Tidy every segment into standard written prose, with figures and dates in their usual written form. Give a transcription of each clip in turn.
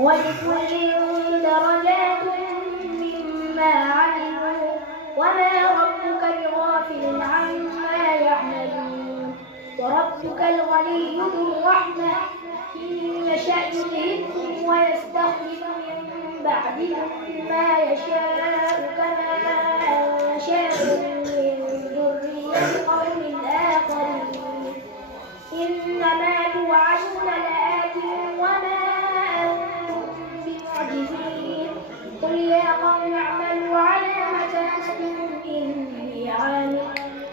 ولكل درجات مما عملوا وما ربك بغافل عما يعملون. وربك الغني ذو الرحمة إن يشأ يذهبكم ويستخلف من بعدكم ما يشاء كما أنشأكم من ذرية قوم آخرين. إنما توعدون لآت وما أنتم بمعجزين. قل يا قوم اعملوا على مكانتكم إني عامل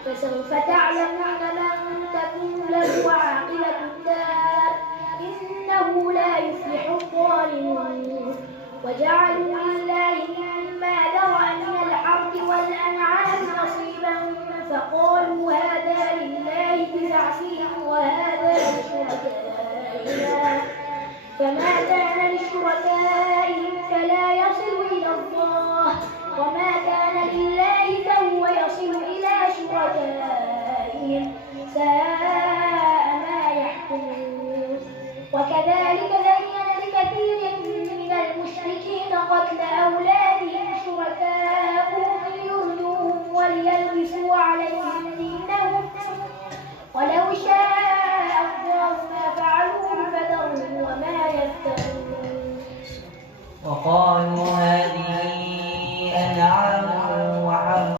فسوف تعلمون من تكون له عاقبة الدار إنه لا يفلح الظالمون. وجعلوا لله مما ذرأ من الحرث والأنعام نصيبا فقالوا هذا لله بزعمهم وهذا لشركائنا فما كان لشركائهم فلا يصل إلى الله وما كان لله فهو يصل إلى شركائهم ساء ما يحكمون. وكذلك زين لكثير من المشركين قتل أولادهم شركاؤهم ليردوهم وليلبسوا عليهم دينهم ولو شاء الله ما فعلوه فذرهم وما يفترون.